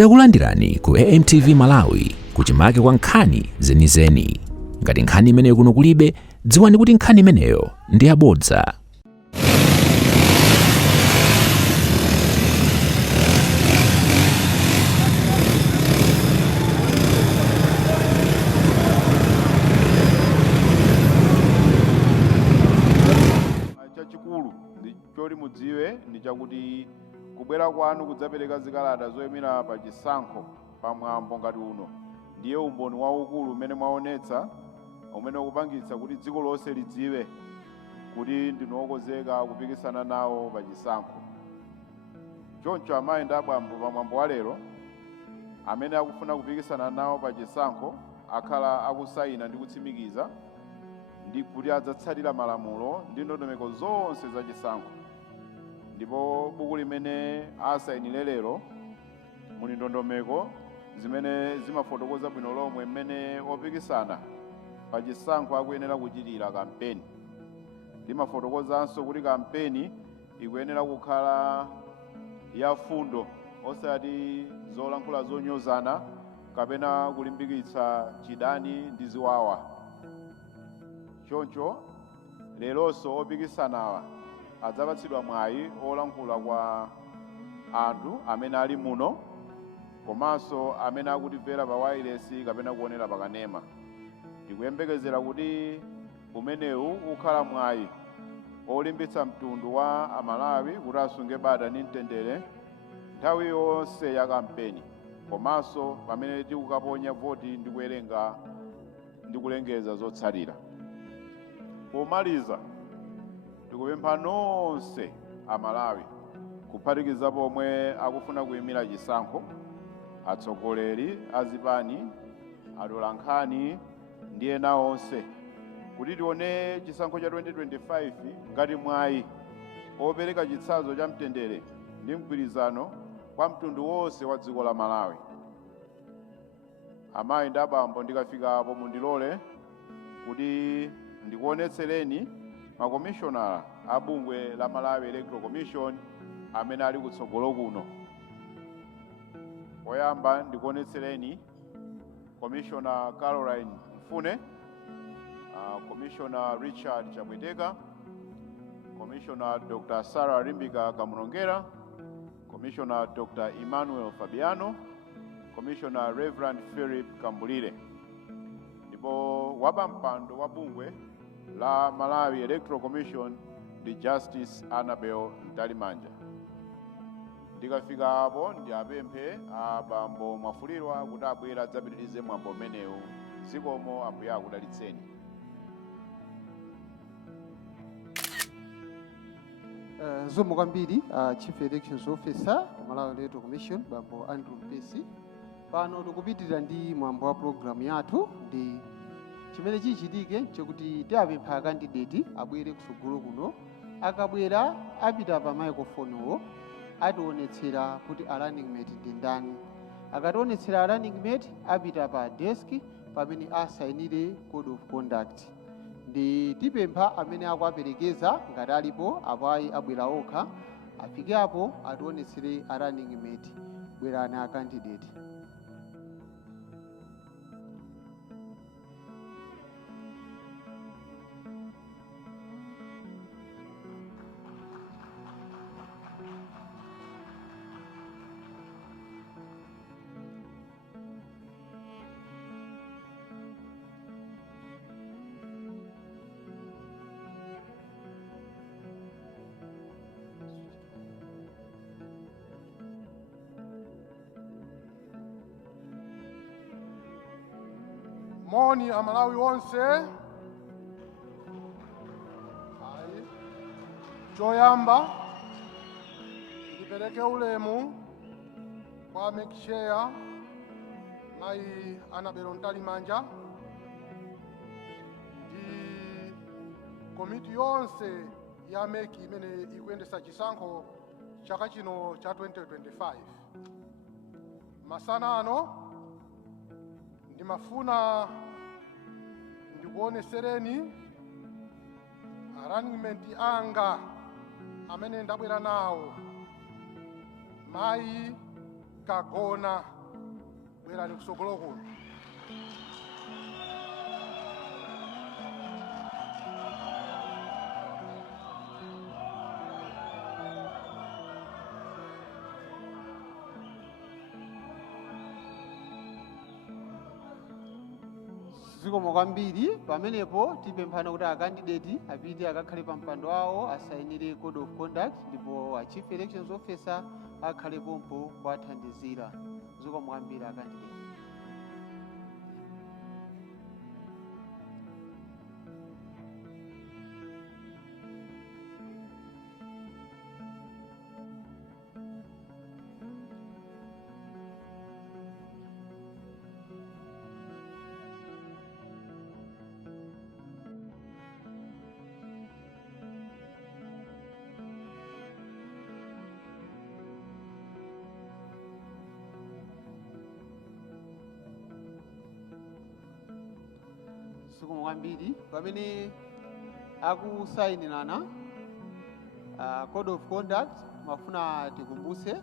Takulandirani ku AMTV Malawi kuchimake kwa nkhani zenizeni. Ngati nkhani imeneyo kuno kulibe, dziwani kuti nkhani imeneyo ndi yabodza. Chachikulu choti mudziwe ndi chakuti kubwera kwanu kudzapereka zikalata zoyimira pa chisankho pa mwambo ngati uno ndiye umboni waukulu umene mwaonetsa umene ukupangitsa kuti dziko lonse lidziwe kuti ndinu okonzeka kupikisana nawo pa chisankho. Choncho amayi ndi abambo pa mwambo wa lero amene akufuna kupikisana nawo pa chisankho akhala akusayina ndi kutsimikiza ndi kuti adzatsatira malamulo ndi ndondomeko zonse za chisankho. Ndipo buku limene asayinire lero muli ndondomeko zimene zimafotokoza bwino lomwe mmene opikisana pa chisankho akuyenera kuchitira kampeni. Limafotokozanso kuti kampeni ikuyenera kukhala ya fundo osati zolankhula zonyozana kapena kulimbikitsa chidani ndi ziwawa. Choncho leronso opikisanawa adzapatsidwa mwayi olankhula kwa anthu amene ali muno komanso amene akutimvera pa wireless kapena kuonera pa kanema. Tikuyembekezera kuti umenewu ukhala mwayi olimbitsa mtundu wa Amalawi kuti asunge bata ndi mtendere nthawi yonse ya kampeni komanso pamene tikukaponya voti ndi kuwerenga ndi kulengeza zotsatira. Pomaliza tikupempha nonse Amalawi kuphatikiza pomwe akufuna kuyimira chisankho, atsogoleri azipani, atolankhani ndi ena onse kuti tione chisankho cha 2025 ngati mwayi opereka chitsanzo cha mtendere ndi mgwirizano kwa mtundu wonse wa dziko la Malawi. Amayi ndi abambo ndikafikapo mundilole kuti ndikuonetsereni makomishonala a bungwe la Malawi Electoral Commission amene ali kutsogolo kuno. Poyamba ndikuonetsereni Commissioner Caroline Mfune, Commissioner Richard Chabweteka, Commissioner Dr. Sarah Rimbika Kamunongera, Commissioner Dr. Emmanuel Fabiano, Commissioner Reverend Philip Kambulire. Ndipo wapampando wa bungwe la Malawi Electoral Commission ndi Justice Annabel Ntalimanja. Ndikafika hapo ndiapemphe abambo Mwafulirwa kuti abwera adzapitirize mwambo umenewu. Zikomo ambuye akudalitseni. Zikomo kwambiri Chief Elections Officer Malawi Electoral Commission bambo Andrew Mpesi. Pano tikupitirira ndi mwambo wa program yathu ndi chimene chichitike chokuti tiapempha candidate abwere kusogolo kuno. Akabwera apita pa microphone ationetsera kuti running mate ndi ndani. Akationetsera running mate apita pa desk pamene asayinire code of conduct. Ndi tipempha amene akuaperekeza ngati alipo apayi abwera okha afike apo ationetsere running mate. Bwerani a candidate. Moni Amalawi wonse. Choyamba ndipereke ulemu kwa Mekshea Mayi Annabel Ntalimanja ndi komiti yonse ya meki imene ikuyendesa chisankho chaka chino cha 2025. Masana ano ndimafuna ndikuonesereni running mate anga amene ndabwera nawo. Mayi Kagona, bwerani kusogolo kuno. Zikomo kwambiri. Pamenepo tipemphana kuti akandidate apite akakhale pa mpando wawo asayinire code of conduct ndipo a chief elections officer akhale pompo kuwathandizira. Zikomo kwambiri akandidate. Zikomo kwambiri. Pamene akusayinirana code of conduct mafuna tikumbuse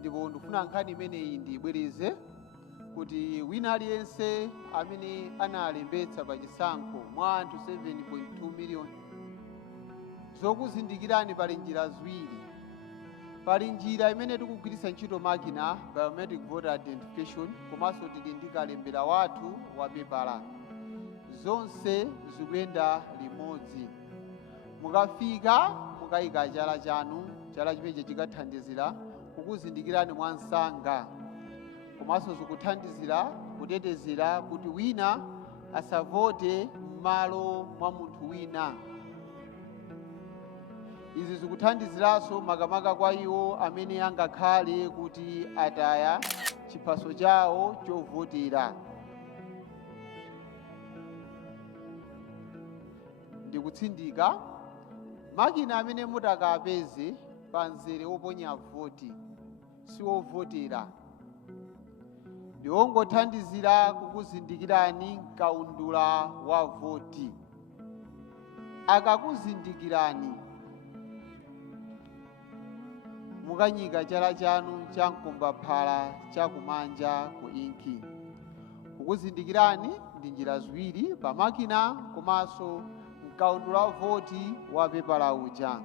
ndipo ndifuna nkhani imeneyi ndibwereze kuti wina aliyense amene analembetsa pa chisankho mwa anthu 7.2 million zokuzindikirani pali njira ziwiri. Pali njira imene tikugwiritsa ntchito makina biometric voter identification komanso tili ndi kalembera wathu wa pepala. Zonse zikuyenda limodzi. Mukafika mukayika chala chanu, chala chimenechi chikathandizira kukuzindikirani mwa msanga. Komanso zikuthandizira kutetezera kuti wina asavote m'malo mwa munthu wina. Izi zikuthandiziranso makamaka kwa iwo amene angakhale kuti ataya chiphaso chawo chovotera. Ndikutsindika makina amene mutakapeze pa mzere woponya voti siwovotera, ndiwongothandizira kukuzindikirani mkaundula wa voti. Akakuzindikirani mukanyika chala chanu cha mkombaphala chakumanja ku inki. Kukuzindikirani ndi njira ziwiri pa makina komanso mkaundula wa voti wa pepala uja.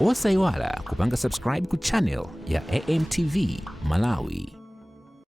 Osayiwala kupanga subscribe ku channel ya AMTV Malawi.